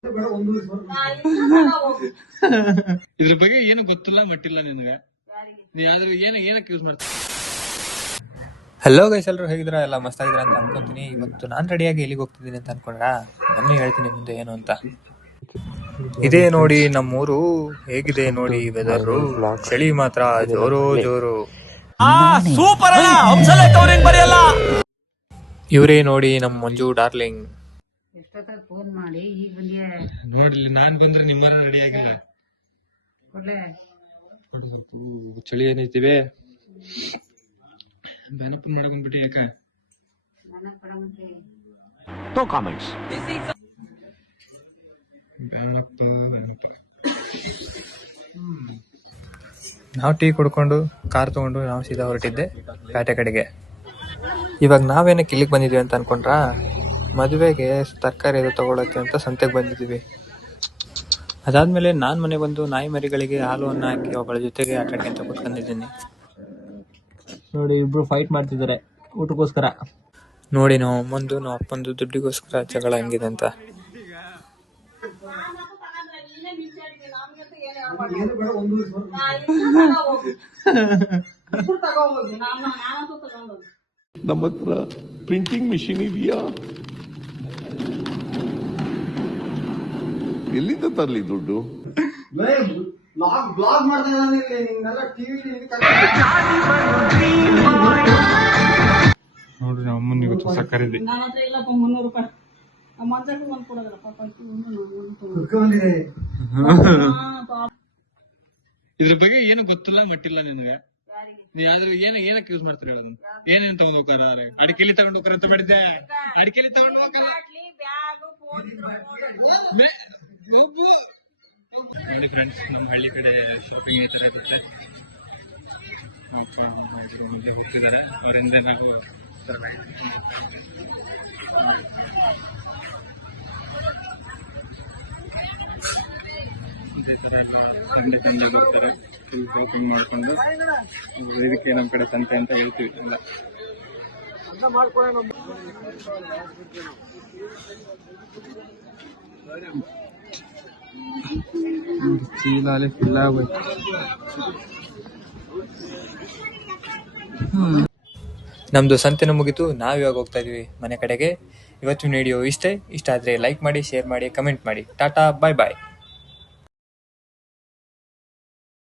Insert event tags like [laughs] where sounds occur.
[laughs] ಇದ್ರ ಬಗ್ಗೆ ಏನು ಗೊತ್ತಿಲ್ಲ ಮಟ್ಟಿಲ್ಲ ನಿನಗೆ. ನೀ ಆದ್ರೆ ಏನ ಏನಕ್ಕೆ ಯೂಸ್ ಮಾಡ್ತೀವಿ ಹಲೋ ಗೈಸ್ ಎಲ್ಲರೂ ಹೇಗಿದ್ರ ಎಲ್ಲ ಮಸ್ತಾಗಿದ್ರ ಅಂತ ಅನ್ಕೊಂತೀನಿ. ಇವತ್ತು ನಾನು ರೆಡಿಯಾಗಿ ಎಲ್ಲಿಗೆ ಹೋಗ್ತಿದ್ದೀನಿ ಅಂತ ಅನ್ಕೊಂಡ್ರ? ಬನ್ನಿ ಹೇಳ್ತೀನಿ ಮುಂದೆ ಏನು ಅಂತ. ಇದೇ ನೋಡಿ ನಮ್ಮೂರು. ಹೇಗಿದೆ ನೋಡಿ ವೆದರ್ ಚಳಿ ಮಾತ್ರ ಜೋರು ಜೋರು. ಇವರೇ ನೋಡಿ ನಮ್ಮ ಮಂಜು ಡಾರ್ಲಿಂಗ್. ಎಷ್ಟೊತ್ತಾಗ ಫೋನ್ ಮಾಡಿ ಈಗ ಬಂದಿಯ? ನೋಡ್ಲಿ ನಾನ್ ಬಂದ್ರೆ ನಿಮ್ಮ ರೆಡಿ ಆಗಿಲ್ಲ. ಕೊಡ್ಲೆ? ಚಳಿ ಏನೈತಿವೆ? ಬ್ಯಾನಪ್ಪ ಮಾಡ್ಕೊಂಡ್ಬಿಟ್ಟು ಯಾಕ? ನನಗ್ ಕೊಡಂತೆ ಬ್ಯಾನಪ್ಪ ನಾವು ಟೀ ಕುಡ್ಕೊಂಡು ಕಾರ್ ತಗೊಂಡು ನಾವು ಸೀದಾ ಹೊರಟಿದ್ದೆ ಪೇಟೆ ಕಡೆಗೆ. ಇವಾಗ ನಾವೇನಕ್ಕೆ ಇಲ್ಲಿಗೆ ಬಂದಿದ್ವಿ ಅಂತ ಅನ್ಕೊಂಡ್ರಾ? ಮದುವೆಗೆ ತರಕಾರಿ ಅದು ತಗೊಳಕ್ಕೆ ಅಂತ ಸಂತೆಗೆ ಬಂದಿದ್ದೀವಿ. ಅದಾದಮೇಲೆ ನಾನು ಮನೆ ಬಂದು ನಾಯಿ ಮರಿಗಳಿಗೆ ಹಾಲು ಅನ್ನ ಹಾಕಿ ಅವುಗಳ ಜೊತೆಗೆ ಆಟಕ್ಕೆ ಅಂತ ಕೂತ್ಕೊಂಡಿದ್ದೀನಿ. ನೋಡಿ ಇಬ್ರು ಫೈಟ್ ಮಾಡ್ತಿದ್ದಾರೆ. ಊಟಕ್ಕೋಸ್ಕರ. ನೋಡಿ ನಾವು ಅಮ್ಮಂದು ನಾವು ಅಪ್ಪಂದು ದುಡ್ಡಿಗೋಸ್ಕರ ಜಗಳ ಹಂಗಿದೆ ಅಂತ. ನಮ್ಮ ಹತ್ರ ಪ್ರಿಂಟಿಂಗ್ ಮಿಷಿನ್ ಇದೆಯಾ? ಎಲ್ಲಿಂದ ತರಲಿ ದುಡ್ಡು? ನೋಡ್ರಿ ನಮ್ಮ ಅಮ್ಮನ ಇವತ್ತು ಹೊಸ ಖರೀದಿ. ನನ್ನ ಹತ್ರ ಇಲ್ಲಪ್ಪ ಮುನ್ನೂರು ರೂಪಾಯಿ. ಆ ಮಂಜಕ್ಕೆ ಒಂದು ಕೊಡೋದಲ್ಲ ಪಾಪ ಆಕಿ ಉಂಡು ನಾನು ಒಂದು ತಗೊಂಡು. ಬಂದಿದೆ. ಹಾ, ಪಾಪ. ಇದ್ರ ಬಗ್ಗೆ ಏನು ಗೊತ್ತಿಲ್ಲ ಮಟ್ಟಿಲ್ಲ ನಿನ್ಗೆ. ಯಾರಿಗೆ? ನೀ ಆದ್ರೆ ಏನ ಏನಕ್ಕೆ ಯೂಸ್ ಮಾಡ್ತೀರಿ ಹೇಳೋದು ಏನೇನ್ ತಗೊಂಡ್ ಹೋಗ್ತಾರ ಅಡಿಕೆಲಿ ತಗೊಂಡ್ ಹೋಗ್ತಾರ ಅಂತ ಮಾಡಿದ್ದೆ. ಅಡಿಕೆಲಿ ತಗೊಂಡ್ ಹೋಗ್ತಾರ? ಬಾಟ್ಲಿ, ಬ್ಯಾಗು, ಫೋನ್ ಇದ್ರು ಫೋನ್. ನೋಡಿ ಫ್ರೆಂಡ್ಸ್ ನಮ್ಮ ಹಳ್ಳಿ ಕಡೆ ಶಾಪಿಂಗ್ ಈ ತರ ಇರುತ್ತೆ. ಮುಂದೆ ಹೋಗ್ತಿದ್ದಾರೆ. ಅವರಿಂದ ನಾವು ಸಂಡೆ ಸಂಡೆ ಬರ್ತಾರೆ. ಫುಲ್ ಶಾಪಿಂಗ್ ಮಾಡ್ಕೊಂಡು ಇದಕ್ಕೆ ನಮ್ಮ ಕಡೆ ತಂತೆ ಅಂತ ಹೇಳ್ತೀವಿ. ಎಲ್ಲ ಚೀಲ ಫುಲ್ ಆಗೋಯ್ತು ನಮ್ದು ಸಂತೆನೂ ಮುಗಿತು. ನಾವು ಇವಾಗ ಹೋಗ್ತಾ ಇದೀವಿ ಮನೆ ಕಡೆಗೆ. ಇವತ್ತಿನ ವಿಡಿಯೋ ಇಷ್ಟೇ. ಇಷ್ಟ ಆದ್ರೆ ಲೈಕ್ ಮಾಡಿ ಶೇರ್ ಮಾಡಿ ಕಮೆಂಟ್ ಮಾಡಿ. ಟಾಟಾ ಬಾಯ್ ಬಾಯ್